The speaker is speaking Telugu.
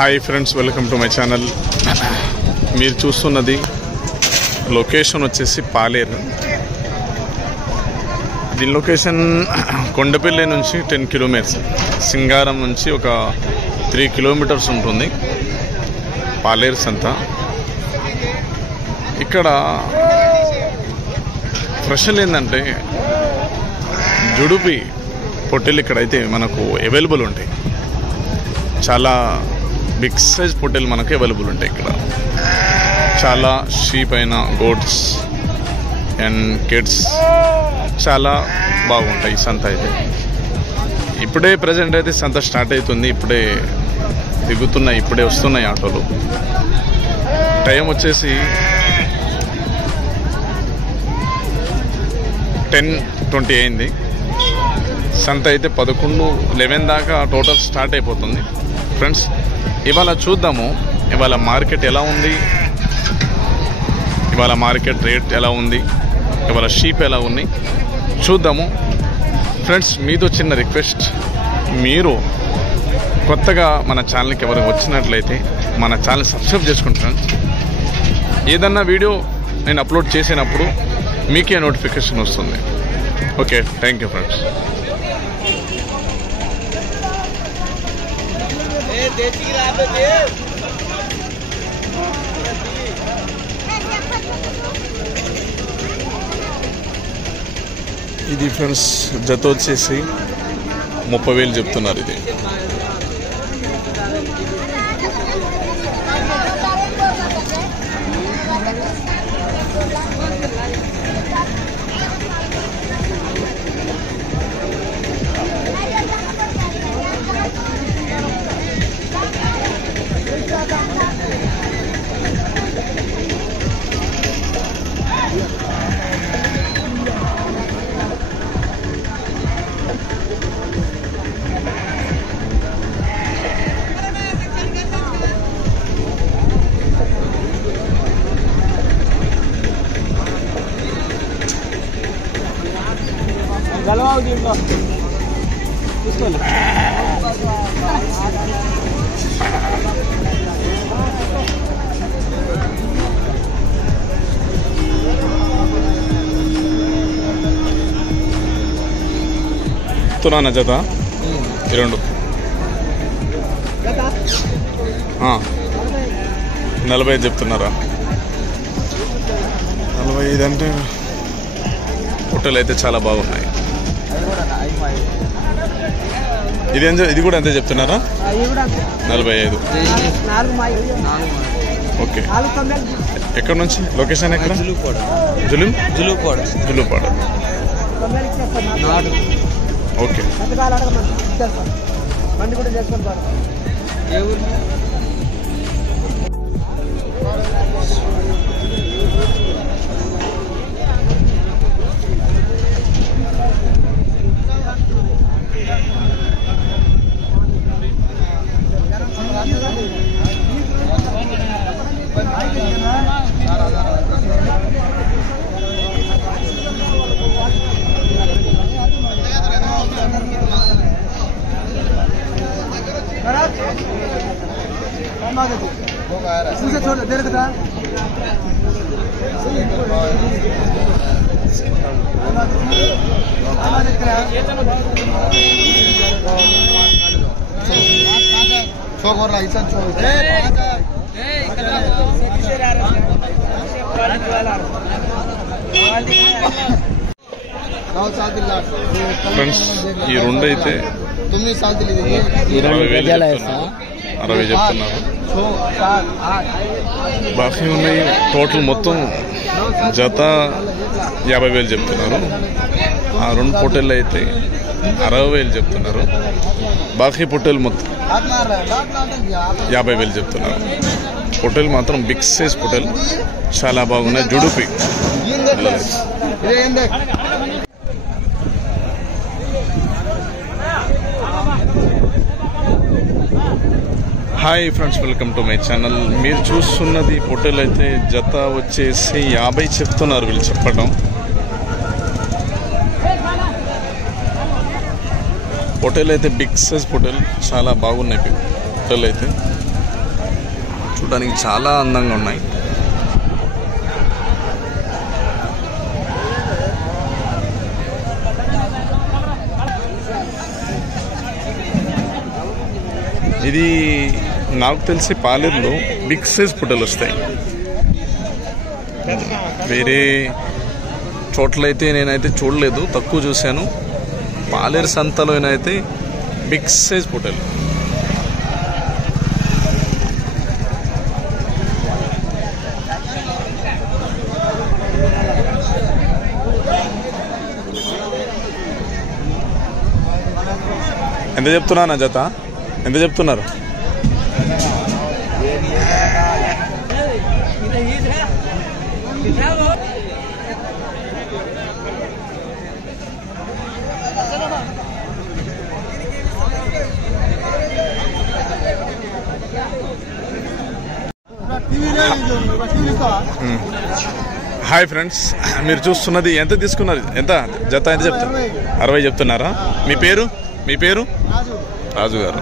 Hi friends, welcome to my channel. మీరు చూస్తున్నది లొకేషన్ వచ్చేసి పాలేరు. దీని లొకేషన్ కొండపల్లి నుంచి 10 కిలోమీటర్స్, సింగారం నుంచి ఒక 3 కిలోమీటర్స్ ఉంటుంది పాలేరు సంత. ఇక్కడ స్పెషల్ ఏంటంటే జుడుపి పొట్టెలు ఇక్కడైతే మనకు అవైలబుల్ ఉంటాయి. చాలా బిగ్ సైజ్ పొట్టెలు మనకు అవైలబుల్ ఉంటాయి. ఇక్కడ చాలా షీప్ అయిన గోట్స్ అండ్ కిడ్స్ చాలా బాగుంటాయి ఈ సంత అయితే. ఇప్పుడే ప్రజెంట్ అయితే సంత స్టార్ట్ అవుతుంది. ఇప్పుడే దిగుతున్నాయి, ఇప్పుడే వస్తున్నాయి ఆటోలు. టైం వచ్చేసి 10:20 అయింది. సంత అయితే 11 దాకా టోటల్ స్టార్ట్ అయిపోతుంది. ఫ్రెండ్స్, ఇవాళ చూద్దాము ఇవాళ మార్కెట్ ఎలా ఉంది, ఇవాళ మార్కెట్ రేట్ ఎలా ఉంది, ఇవాళ షీప్ ఎలా ఉంది చూద్దాము. ఫ్రెండ్స్, మీతో చిన్న రిక్వెస్ట్, మీరు కొత్తగా మన ఛానల్కి ఎవరికి వచ్చినట్లయితే మన ఛానల్ సబ్స్క్రైబ్ చేసుకోండి ఫ్రెండ్స్. ఏదన్నా వీడియో నేను అప్లోడ్ చేసినప్పుడు మీకే నోటిఫికేషన్ వస్తుంది. Okay, thank you friends. ఇది ఫ్రెండ్స్ జత వచ్చేసి 30,000 చెప్తున్నారు. ఇది చెప్తున్నా జత 2 45 చెప్తున్నారా? 45 అంటే హోటల్ అయితే చాలా బాగున్నాయి. ఇది కూడా అంతే చెప్తున్నారా? 45. ఓకే, ఎక్కడ నుంచి లొకేషన్? ఎక్కడ? జులుపాడ. ఓకే, ఫ్రెండ్స్, ఈ 2 అయితే 60 చెప్తున్నారు. బాకీ ఉన్నాయి. టోటల్ మొత్తం జత 50,000 చెప్తున్నారు. ఆ 2 పొట్టెళ్ళు అయితే 60,000 చెప్తున్నారు. బాకీ పొట్టెలు మొత్తం 50,000 చెప్తున్నారు. పొట్టెలు మాత్రం బిగ్ సైజ్ పొట్టెలు చాలా బాగున్నాయి. జుడుపి. Hi friends, welcome to my channel. మీరు చూస్తున్నది పొట్టెలు అయితే జత వచ్చేసి 50 చెప్తున్నారు వీళ్ళు చెప్పడం. పొట్టెలు అయితే బిగ్ సైజ్ పొట్టెలు చాలా బాగున్నాయి పొట్టెలు అయితే. చూడడానికి చాలా అందంగా ఉన్నాయి. ఇది నాకు తెలిసి పాలేరులో బిగ్ సైజ్ పుట్టలు వస్తాయి. వేరే చోట్లయితే నేనైతే చూడలేదు, తక్కువ చూశాను. పాలేరు సంతలో అయితే బిగ్ సైజ్ పుట్టలు. ఎంత చెప్తున్నా జత? ఎంత చెప్తున్నారు? హాయ్ ఫ్రెండ్స్, మీరు చూస్తున్నది ఎంత తీసుకున్నారు? ఎంత జత ఎంత చెప్తారు? 60 చెప్తున్నారా? మీ పేరు? మీ పేరు? రాజు గారు.